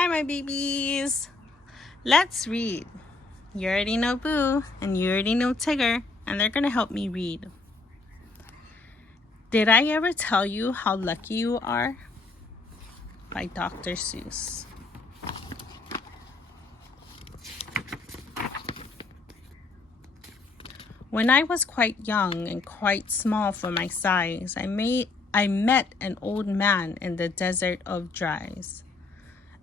Hi, my babies. Let's read. You already know Boo, and you already know Tigger, and they're going to help me read. Did I ever tell you how lucky you are? By Dr. Seuss. When I was quite young and quite small for my size, I met an old man in the desert of Dries.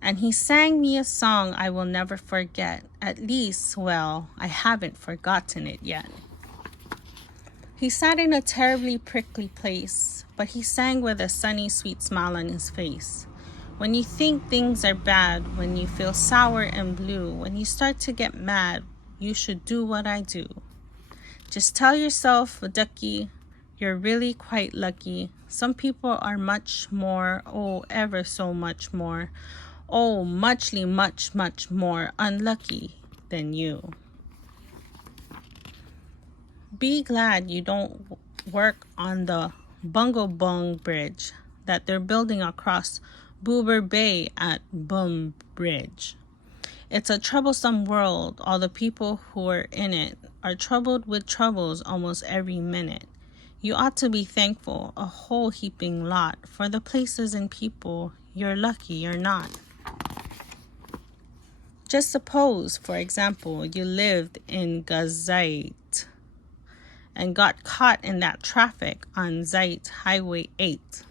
And he sang me a song I will never forget. At least, well, I haven't forgotten it yet. He sat in a terribly prickly place, but he sang with a sunny, sweet smile on his face. When you think things are bad, when you feel sour and blue, when you start to get mad, you should do what I do. Just tell yourself, ducky, you're really quite lucky. Some people are much more, oh, ever so much more, oh, much more unlucky than you. Be glad you don't work on the Bungabung Bridge that they're building across Boober Bay at Boom Bridge. It's a troublesome world. All the people who are in it are troubled with troubles almost every minute. You ought to be thankful, a whole heaping lot, for the places and people. You're lucky you're not. Just suppose, for example, you lived in Gazait and got caught in that traffic on Zait Highway 8.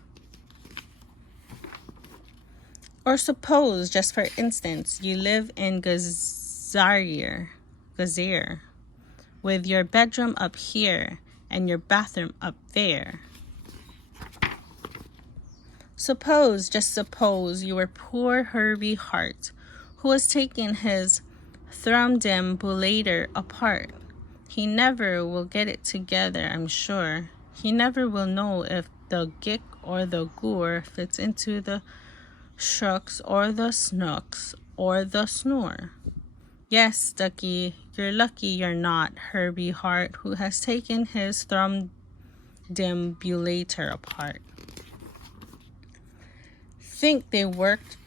Or suppose, just for instance, you live in Gazir, with your bedroom up here and your bathroom up there. Suppose, just suppose, you were poor Herbie Hart, who was taking his thrumdambulator apart. He never will get it together, I'm sure. He never will know if the gick or the goor fits into the shucks or the snooks or the snore. Yes, ducky, you're lucky you're not Herbie Hart, who has taken his thrumdambulator apart. Think they worked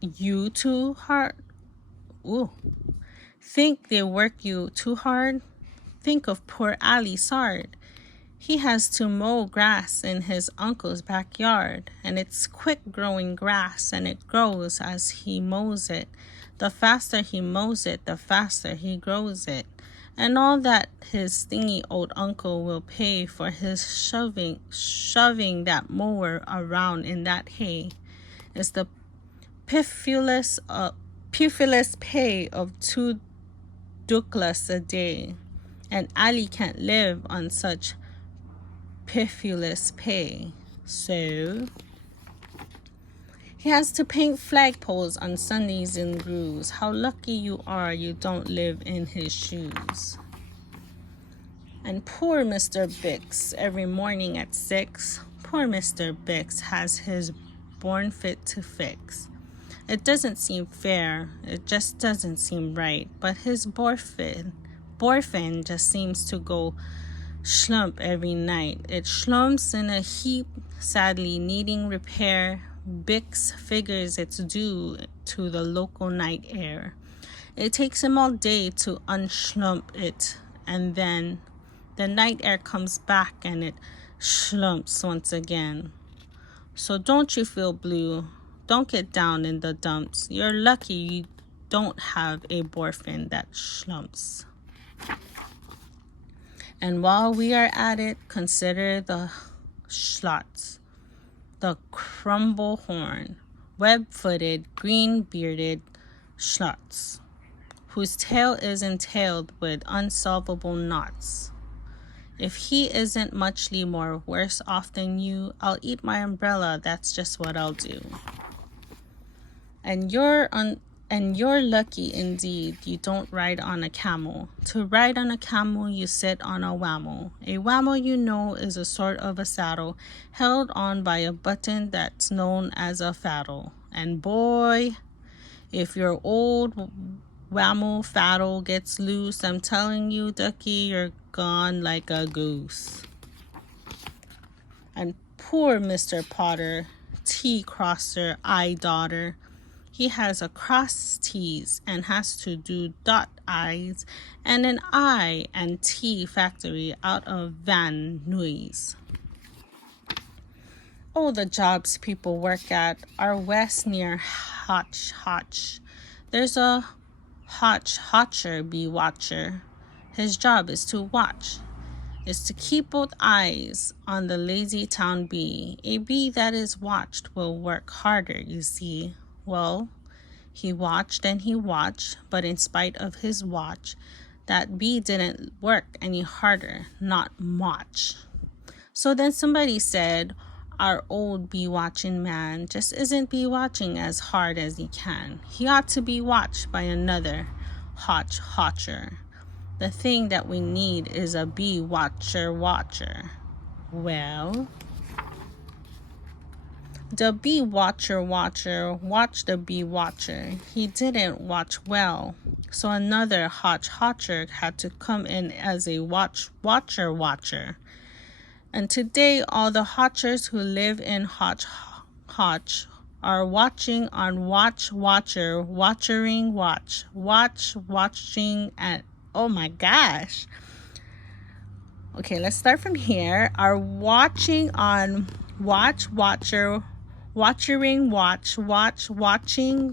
you too hard? Ooh. Think they work you too hard? Think of poor Ali Sard. He has to mow grass in his uncle's backyard, and it's quick-growing grass, and it grows as he mows it. The faster he mows it, the faster he grows it. And all that his stingy old uncle will pay for his shoving that mower around in that hay is the piffulous pay of 2 duklas a day. And Ali can't live on such piffulous pay. So he has to paint flagpoles on Sundays in grooves. How lucky you are you don't live in his shoes. And poor Mr. Bix, every morning at 6, poor Mr. Bix has his born fit to fix. It doesn't seem fair, it just doesn't seem right, but his borfin just seems to go schlump every night. It schlumps in a heap, sadly needing repair. Bix figures it's due to the local night air. It takes him all day to unschlump it, and then the night air comes back and it schlumps once again. So don't you feel blue. Don't get down in the dumps. You're lucky you don't have a boyfriend that schlumps. And while we are at it, consider the schlots, the crumble-horn, web-footed, green-bearded schlots, whose tail is entailed with unsolvable knots. If he isn't muchly more worse off than you, I'll eat my umbrella, that's just what I'll do. And you're lucky indeed you don't ride on a camel. To ride on a camel, you sit on a whammel. A whammel, you know, is a sort of a saddle held on by a button that's known as a faddle. And boy, if your old whammel faddle gets loose, I'm telling you, ducky, you're gone like a goose. And poor Mr. Potter, tea-crosser, eye-daughter, He has a cross T's and has to do dot I's and an I and T factory out of Van Nuys. Oh, the jobs people work at are west near Hotch Hotch. There's a Hotch Hotcher bee watcher. His job is to watch, is to keep both eyes on the lazy town bee. A bee that is watched will work harder, you see. Well, he watched and he watched, but in spite of his watch, that bee didn't work any harder, not much. So then somebody said, our old bee watching man just isn't bee watching as hard as he can. He ought to be watched by another Hotch Hotcher. The thing that we need is a bee watcher. Well, the bee watcher watched the bee watcher. He didn't watch well. So another Hotch Hotcher had to come in as a watcher. And today all the Hotchers who live in Hotch are watching on watching and oh my gosh. Okay, let's start from here. Are watching on watching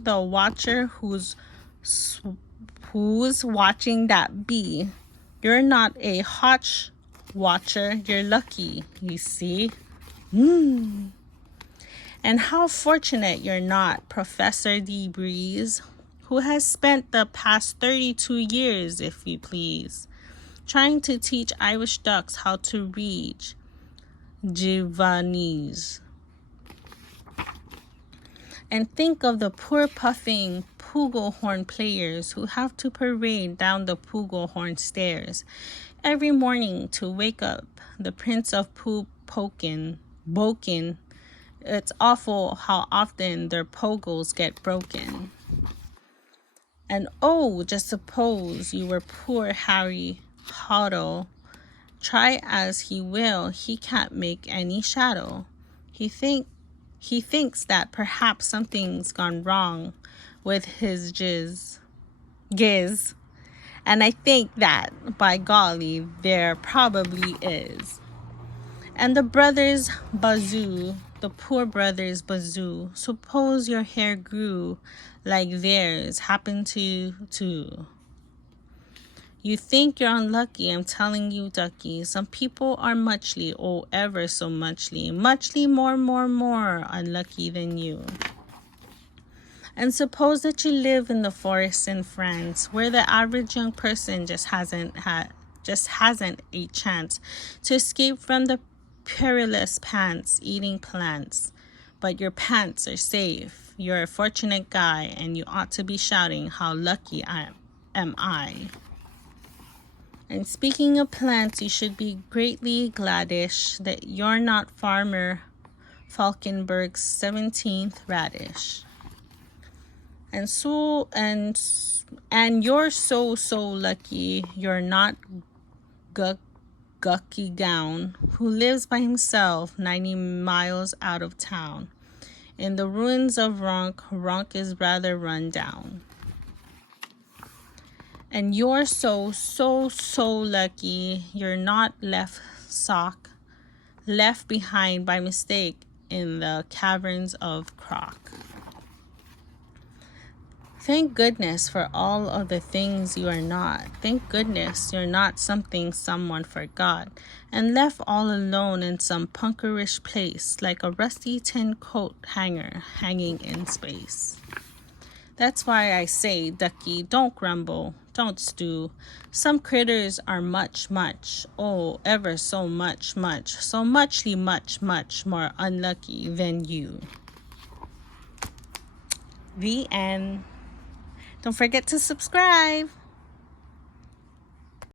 the watcher who's watching that bee. You're not a Hotch watcher, you're lucky, you see. And how fortunate you're not, Professor DeBreeze, who has spent the past 32 years, if you please, trying to teach Irish ducks how to read Givanese. And think of the poor puffing Pugelhorn players who have to parade down the Pugelhorn stairs every morning to wake up the Prince of Boken. It's awful how often their pogos get broken. And oh, just suppose you were poor Harry Hoddle. Try as he will, he can't make any shadow. He thinks that perhaps something's gone wrong with his giz. And I think that, by golly, there probably is. And the brothers Bazoo, the poor brothers Bazoo, suppose your hair grew like theirs happened to too. You think you're unlucky, I'm telling you, ducky. Some people are muchly, oh, ever so muchly more unlucky than you. And suppose that you live in the forests in France, where the average young person just hasn't a chance to escape from the perilous pants-eating plants. But your pants are safe. You're a fortunate guy, and you ought to be shouting, how lucky am I. And speaking of plants, you should be greatly gladish that you're not Farmer Falkenberg's 17th radish. And you're so lucky you're not Gucky Gown, who lives by himself 90 miles out of town. In the ruins of Ronk is rather run down. And you're so lucky you're not left behind by mistake in the caverns of Croc. Thank goodness for all of the things you are not. Thank goodness you're not something someone forgot and left all alone in some punkerish place like a rusty tin coat hanger hanging in space. That's why I say, ducky, don't grumble, don't stew. Some critters are much, oh, ever so much, so much more unlucky than you. The end. Don't forget to subscribe.